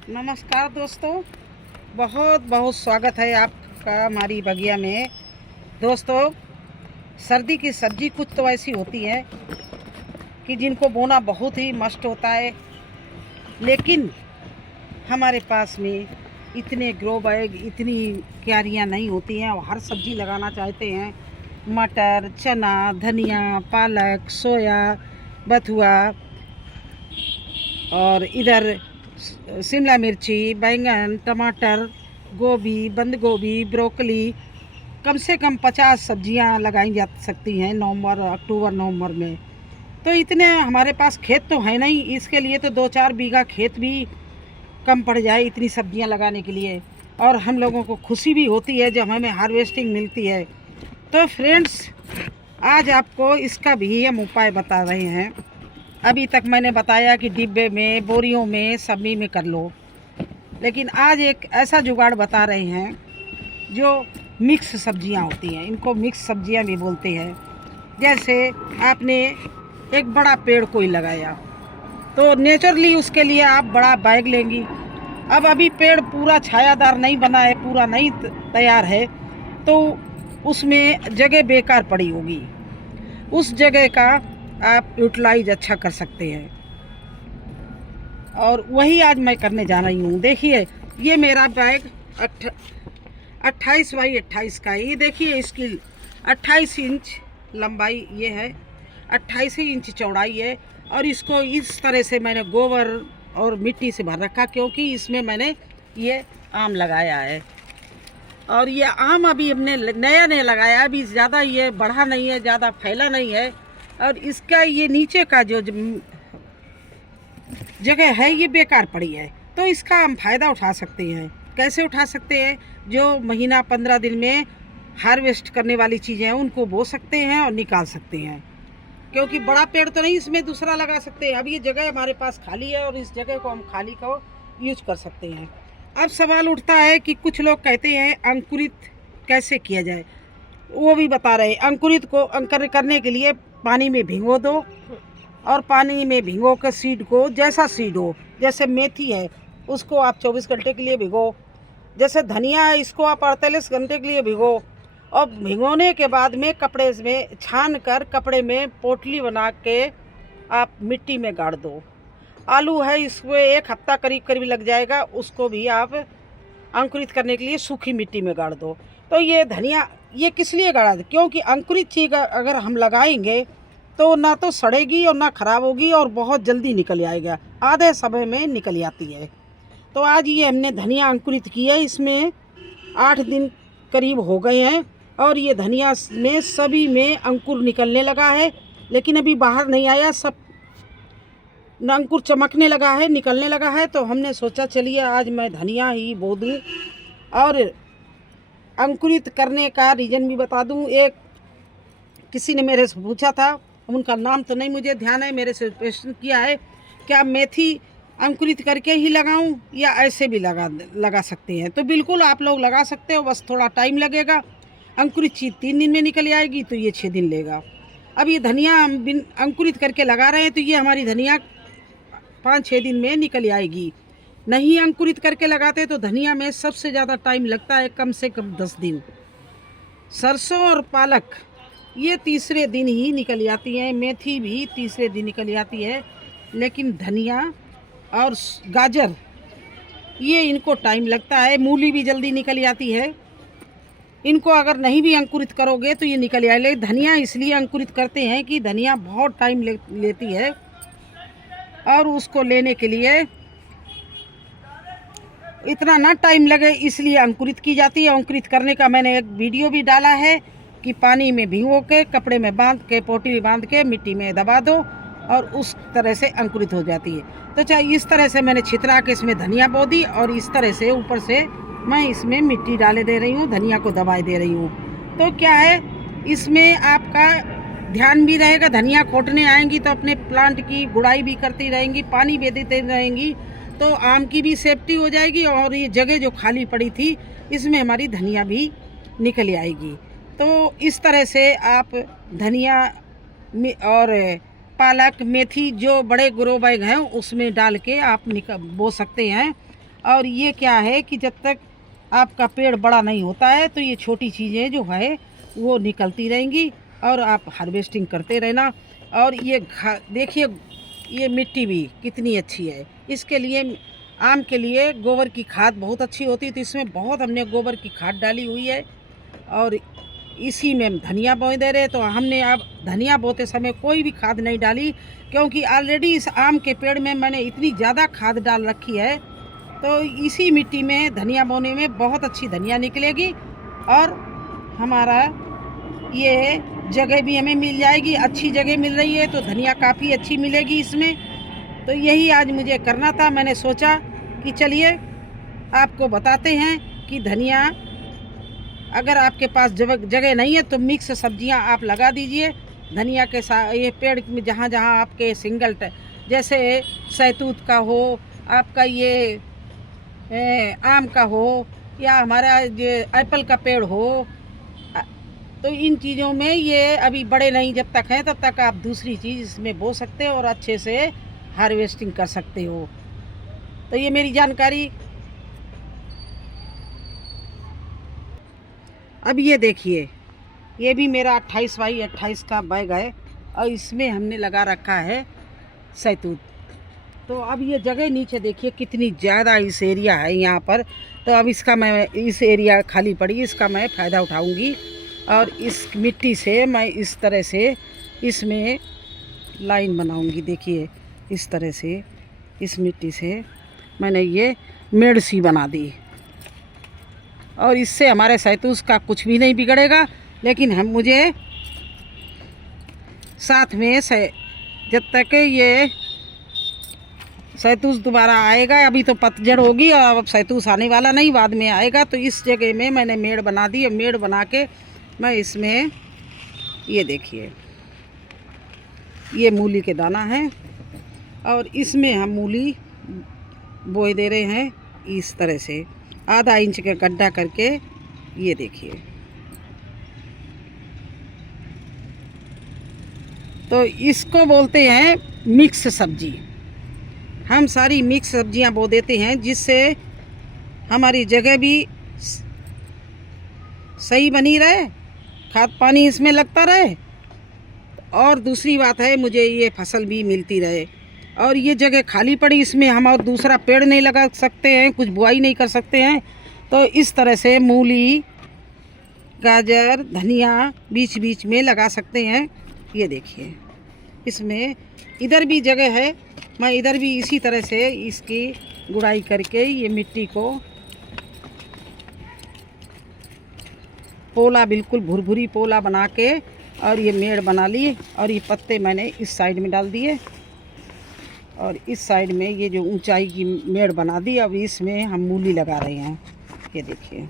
नमस्कार दोस्तों, बहुत बहुत स्वागत है आपका हमारी बगिया में। दोस्तों, सर्दी की सब्जी कुछ तो ऐसी होती है कि जिनको बोना बहुत ही मस्त होता है, लेकिन हमारे पास में इतने ग्रो बैग, इतनी क्यारियाँ नहीं होती हैं और हर सब्जी लगाना चाहते हैं। मटर, चना, धनिया, पालक, सोया, बथुआ और इधर शिमला मिर्ची, बैंगन, टमाटर, गोभी, बंद गोभी, ब्रोकली, कम से कम 50 सब्जियां लगाई जा सकती हैं अक्टूबर नवंबर में। तो इतने हमारे पास खेत तो है नहीं, इसके लिए तो 2-4 बीघा खेत भी कम पड़ जाए इतनी सब्जियां लगाने के लिए। और हम लोगों को खुशी भी होती है जब हमें हार्वेस्टिंग मिलती है। तो फ्रेंड्स, आज आपको इसका भी हम उपाय बता रहे हैं। अभी तक मैंने बताया कि डिब्बे में, बोरियों में, सब्जी में कर लो, लेकिन आज एक ऐसा जुगाड़ बता रहे हैं जो मिक्स सब्जियां होती हैं। इनको मिक्स सब्जियां भी बोलते हैं। जैसे आपने एक बड़ा पेड़ कोई लगाया तो नेचुरली उसके लिए आप बड़ा बैग लेंगी। अब अभी पेड़ पूरा छायादार नहीं बना है, पूरा नहीं तैयार है, तो उसमें जगह बेकार पड़ी होगी। उस जगह का आप यूटिलाइज अच्छा कर सकते हैं, और वही आज मैं करने जा रही हूँ। देखिए, ये मेरा बैग 28 बाई 28 का है। ये देखिए, इसकी 28 इंच लंबाई ये है, 28 ही इंच चौड़ाई है। और इसको इस तरह से मैंने गोबर और मिट्टी से भर रखा, क्योंकि इसमें मैंने ये आम लगाया है। और ये आम अभी हमने नया नया लगाया, अभी ज़्यादा ये बढ़ा नहीं है, ज़्यादा फैला नहीं है। और इसका ये नीचे का जो जगह है ये बेकार पड़ी है, तो इसका हम फ़ायदा उठा सकते हैं। कैसे उठा सकते हैं? जो महीना 15 दिन में हार्वेस्ट करने वाली चीज़ें हैं उनको बो सकते हैं और निकाल सकते हैं, क्योंकि बड़ा पेड़ तो नहीं इसमें दूसरा लगा सकते हैं। अब ये जगह हमारे पास खाली है और इस जगह को हम खाली को यूज कर सकते हैं। अब सवाल उठता है कि कुछ लोग कहते हैं अंकुरित कैसे किया जाए, वो भी बता रहे हैं। अंकुरित को अंकुर करने के लिए पानी में भिगो दो, और पानी में भिगो कर सीड को, जैसा सीड हो, जैसे मेथी है उसको आप 24 घंटे के लिए भिगो, जैसे धनिया है इसको आप 48 घंटे के लिए भिगो। और भिगोने के बाद में कपड़े में छान कर, कपड़े में पोटली बना के आप मिट्टी में गाड़ दो। आलू है, इसमें 1 हफ्ता करीब करीब लग जाएगा, उसको भी आप अंकुरित करने के लिए सूखी मिट्टी में गाड़ दो। तो ये धनिया ये किस लिए गाड़ा? क्योंकि अंकुरित चीज़ अगर हम लगाएंगे तो ना तो सड़ेगी और ना ख़राब होगी, और बहुत जल्दी निकल आएगा, आधे समय में निकल आती है। तो आज ये हमने धनिया अंकुरित की है, इसमें 8 दिन करीब हो गए हैं, और ये धनिया में सभी में अंकुर निकलने लगा है, लेकिन अभी बाहर नहीं आया, सब अंकुर चमकने लगा है, निकलने लगा है। तो हमने सोचा चलिए आज मैं धनिया ही बो दूँ। और अंकुरित करने का रीज़न भी बता दूँ। एक किसी ने मेरे से पूछा था, उनका नाम तो नहीं मुझे ध्यान है, मेरे से प्रश्न किया है, क्या मेथी अंकुरित करके ही लगाऊं या ऐसे भी लगा सकते हैं? तो बिल्कुल आप लोग लगा सकते हो, बस थोड़ा टाइम लगेगा। अंकुरित चीज़ 3 दिन में निकल आएगी, तो ये 6 दिन लेगा। अब ये धनिया हम अंकुरित करके लगा रहे हैं, तो ये हमारी धनिया 5-6 दिन में निकल आएगी। नहीं अंकुरित करके लगाते तो धनिया में सबसे ज़्यादा टाइम लगता है, कम से कम 10 दिन। सरसों और पालक ये तीसरे दिन ही निकल आती है, मेथी भी तीसरे दिन निकल आती है, लेकिन धनिया और गाजर ये इनको टाइम लगता है। मूली भी जल्दी निकल आती है। इनको अगर नहीं भी अंकुरित करोगे तो ये निकल आएगी। धनिया इसलिए अंकुरित करते हैं कि धनिया बहुत टाइम लेती है, और उसको लेने के लिए इतना ना टाइम लगे, इसलिए अंकुरित की जाती है। अंकुरित करने का मैंने एक वीडियो भी डाला है कि पानी में भिगो के, कपड़े में बांध के, पोटली बांध के मिट्टी में दबा दो, और उस तरह से अंकुरित हो जाती है। तो चाहे इस तरह से मैंने छितरा के इसमें धनिया बो दी, और इस तरह से ऊपर से मैं इसमें मिट्टी डाले दे रही हूँ, धनिया को दबाए दे रही हूँ। तो क्या है, इसमें आपका ध्यान भी रहेगा। धनिया खोटने आएंगी तो अपने प्लांट की गुड़ाई भी करती रहेंगी, पानी भी देती रहेंगी, तो आम की भी सेफ्टी हो जाएगी, और ये जगह जो खाली पड़ी थी इसमें हमारी धनिया भी निकल आएगी। तो इस तरह से आप धनिया और पालक, मेथी जो बड़े ग्रो बैग हैं उसमें डाल के आप बो सकते हैं। और ये क्या है कि जब तक आपका पेड़ बड़ा नहीं होता है तो ये छोटी चीज़ें जो है वो निकलती रहेंगी और आप हार्वेस्टिंग करते रहना। और ये देखिए ये मिट्टी भी कितनी अच्छी है। इसके लिए आम के लिए गोबर की खाद बहुत अच्छी होती है, तो इसमें बहुत हमने गोबर की खाद डाली हुई है। और इसी में हम धनिया बो दे रहे, तो हमने अब धनिया बोते समय कोई भी खाद नहीं डाली, क्योंकि ऑलरेडी इस आम के पेड़ में मैंने इतनी ज़्यादा खाद डाल रखी है। तो इसी मिट्टी में धनिया बोने में बहुत अच्छी धनिया निकलेगी और हमारा ये जगह भी हमें मिल जाएगी, अच्छी जगह मिल रही है तो धनिया काफ़ी अच्छी मिलेगी इसमें। तो यही आज मुझे करना था। मैंने सोचा कि चलिए आपको बताते हैं कि धनिया अगर आपके पास जगह नहीं है तो मिक्स सब्जियां आप लगा दीजिए धनिया के साथ। ये पेड़ में जहाँ जहाँ आपके सिंगल जैसे सैतूत का हो, आपका ये आम का हो, या हमारा ये एप्पल का पेड़ हो, तो इन चीज़ों में ये अभी बड़े नहीं जब तक हैं तब तक आप दूसरी चीज़ इसमें बो सकते हो और अच्छे से हार्वेस्टिंग कर सकते हो। तो ये मेरी जानकारी। अब ये देखिए ये भी मेरा 28 बाई 28 का बैग है और इसमें हमने लगा रखा है सैतूत। तो अब ये जगह नीचे देखिए कितनी ज़्यादा इस एरिया है यहाँ पर। तो अब इसका मैं इस एरिया खाली पड़ी, इसका मैं फ़ायदा उठाऊंगी और इस मिट्टी से मैं इस तरह से इसमें लाइन बनाऊंगी। देखिए इस तरह से इस मिट्टी से मैंने ये मेड़ सी बना दी और इससे हमारे सैतूत का कुछ भी नहीं बिगड़ेगा। लेकिन मुझे साथ में जब तक ये सैतूत दोबारा आएगा, अभी तो पतझड़ होगी और अब सैतूत आने वाला नहीं, बाद में आएगा। तो इस जगह में मैंने मेड़ बना दी। मेड़ बना के मैं इसमें ये देखिए ये मूली के दाना है और इसमें हम मूली बोए दे रहे हैं इस तरह से आधा इंच का गड्ढा करके। ये देखिए तो इसको बोलते हैं मिक्स सब्जी। हम सारी मिक्स सब्जियां बो देते हैं जिससे हमारी जगह भी सही बनी रहे, खाद पानी इसमें लगता रहे और दूसरी बात है मुझे ये फसल भी मिलती रहे। और ये जगह खाली पड़ी, इसमें हम और दूसरा पेड़ नहीं लगा सकते हैं, कुछ बुआई नहीं कर सकते हैं। तो इस तरह से मूली, गाजर, धनिया बीच बीच में लगा सकते हैं। ये देखिए इसमें इधर भी जगह है, मैं इधर भी इसी तरह से इसकी गुड़ाई करके ये मिट्टी को पोला, बिल्कुल भुरभुरी पोला बना के और ये मेड़ बना ली। और ये पत्ते मैंने इस साइड में डाल दिए और इस साइड में ये जो ऊंचाई की मेड़ बना दी। अब इसमें हम मूली लगा रहे हैं। ये देखिए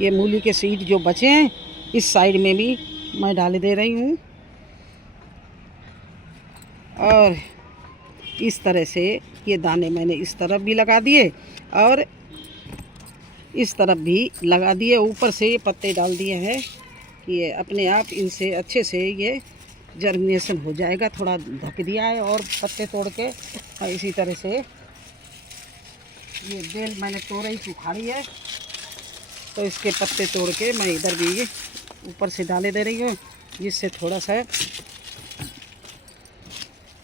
ये मूली के सीड जो बचे हैं इस साइड में भी मैं डाल दे रही हूँ और इस तरह से ये दाने मैंने इस तरफ भी लगा दिए और इस तरफ भी लगा दिए। ऊपर से ये पत्ते डाल दिए हैं कि ये अपने आप इनसे अच्छे से ये जर्मिनेशन हो जाएगा। थोड़ा ढक दिया है और पत्ते तोड़ के इसी तरह से ये बेल मैंने तोरई की उखाड़ी है तो इसके पत्ते तोड़ के मैं इधर भी ऊपर से डाले दे रही हूँ, जिससे थोड़ा सा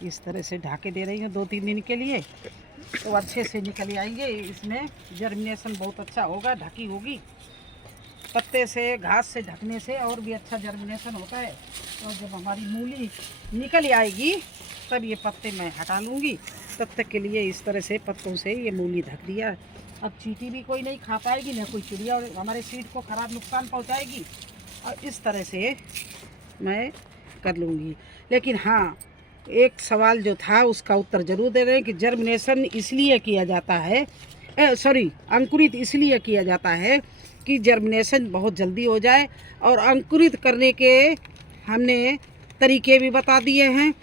इस तरह से ढाके दे रही हूँ 2-3 दिन के लिए। तो अच्छे से निकल आएंगे, इसमें जर्मिनेशन बहुत अच्छा होगा। ढकी होगी पत्ते से, घास से ढकने से और भी अच्छा जर्मिनेशन होता है। और जब हमारी मूली निकल आएगी तब ये पत्ते मैं हटा लूँगी। तब तक के लिए इस तरह से पत्तों से ये मूली ढक दिया। अब चींटी भी कोई नहीं खा पाएगी, न कोई चिड़िया और हमारे सीड को ख़राब नुकसान पहुँचाएगी। और इस तरह से मैं कर लूँगी। लेकिन हाँ, एक सवाल जो था उसका उत्तर ज़रूर दे रहे हैं कि जर्मिनेशन इसलिए किया जाता है, अंकुरित इसलिए किया जाता है कि जर्मिनेशन बहुत जल्दी हो जाए। और अंकुरित करने के हमने तरीके भी बता दिए हैं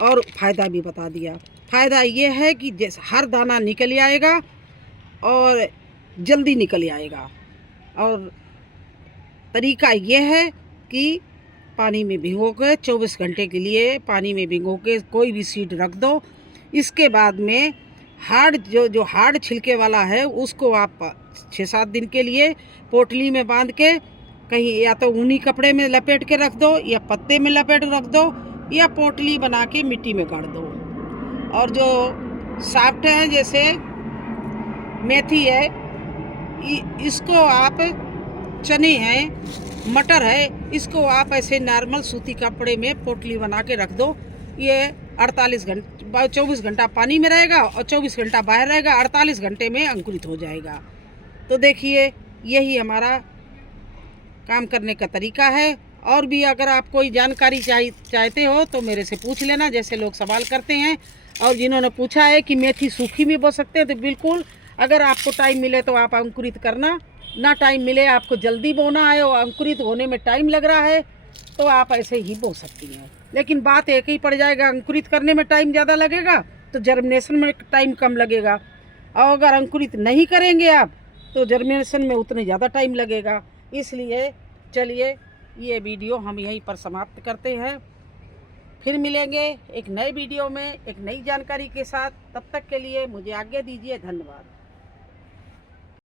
और फ़ायदा भी बता दिया। फ़ायदा ये है कि जैसे हर दाना निकल आएगा और जल्दी निकल आएगा। और तरीका ये है कि पानी में भिगो के 24 घंटे के लिए पानी में भिगो के कोई भी सीड रख दो। इसके बाद में हार्ड जो हार्ड छिलके वाला है उसको आप 6-7 दिन के लिए पोटली में बांध के कहीं या तो ऊनी कपड़े में लपेट के रख दो, या पत्ते में लपेट रख दो, या पोटली बना के मिट्टी में गाड़ दो। और जो सॉफ्ट है जैसे मेथी है, इसको आप, चने हैं, मटर है, इसको आप ऐसे नॉर्मल सूती कपड़े में पोटली बना के रख दो। ये 24 घंटा पानी में रहेगा और 24 घंटा बाहर रहेगा, 48 घंटे में अंकुरित हो जाएगा। तो देखिए यही हमारा काम करने का तरीका है। और भी अगर आप कोई जानकारी चाहते हो तो मेरे से पूछ लेना, जैसे लोग सवाल करते हैं। और जिन्होंने पूछा है कि मेथी सूखी भी बो सकते हैं, तो बिल्कुल, अगर आपको टाइम मिले तो आप अंकुरित करना, ना टाइम मिले, आपको जल्दी बोना है और अंकुरित होने में टाइम लग रहा है, तो आप ऐसे ही बो सकती हैं। लेकिन बात एक ही पड़ जाएगा, अंकुरित करने में टाइम ज़्यादा लगेगा तो जर्मिनेशन में टाइम कम लगेगा, और अगर अंकुरित नहीं करेंगे आप तो जर्मिनेशन में उतने ज़्यादा टाइम लगेगा। इसलिए चलिए ये वीडियो हम यहीं पर समाप्त करते हैं। फिर मिलेंगे एक नए वीडियो में एक नई जानकारी के साथ। तब तक के लिए मुझे आज्ञा दीजिए। धन्यवाद।